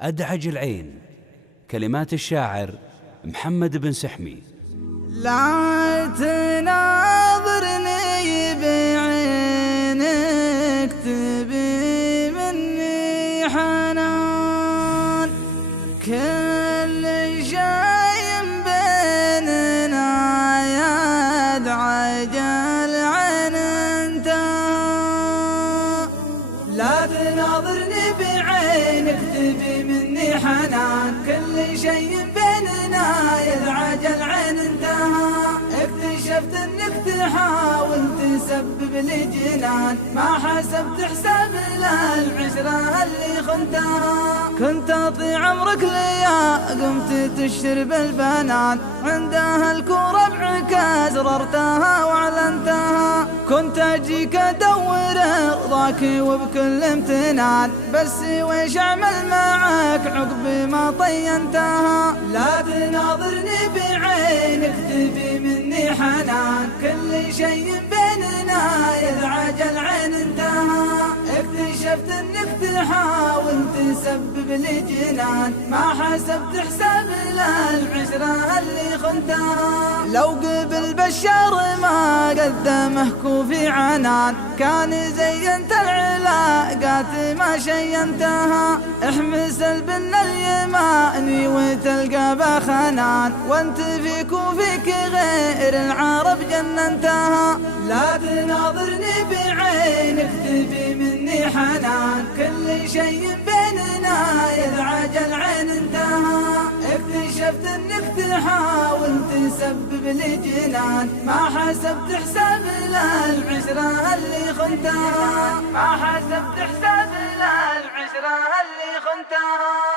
أدعج العين. كلمات الشاعر محمد بن سحمي. لا تناظرني بعينك تبي مني حنان، كل شيء بيننا يدعج العين انتهى. لا تناظرني بعينك تبي مني حنان، كل شيء بيننا يدعج العين انتهى. اكتشفت انك تحاول تسبب لي جنان، ما حسبت حساب العشرة اللي خنتها. كنت اطيع عمرك ليا قمت تشرب البنان، عندها الكورة بعكاز ررتها واعلنتها. كنت اجيك ادور رضاك وبكل امتنان، بس ويش اعمل معك عقب ما طينتها. لا تناظرني بعينك تبي مني حنان، كل شيء بيننا يدعج العين انتهى. اكتشفت انك تحاول تسبب لي جنان، ما حسبت حساب العشرة اللي خنتها. لو قبل بشار ما قدمه كوفي عنان، كان زينت العلاقات ما شينتها. احمس البن اليماني وتلقى بخنان، وانت فيك وفيك غير العرب جننتها. لا تناظرني بعينك تبي مني حنان، كل شيء بيننا يدعج العين انتهى. اكتشفت انك تحاول تسبب لي جنان، ما حسبت حساب العشرة اللي خنتها. ما حسبت حساب العشرة اللي خنتها.